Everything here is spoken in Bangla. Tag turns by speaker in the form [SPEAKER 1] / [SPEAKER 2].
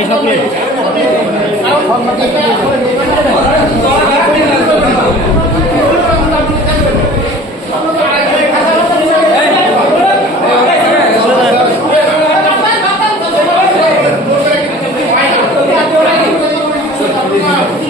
[SPEAKER 1] ভাই সকলে Thank you.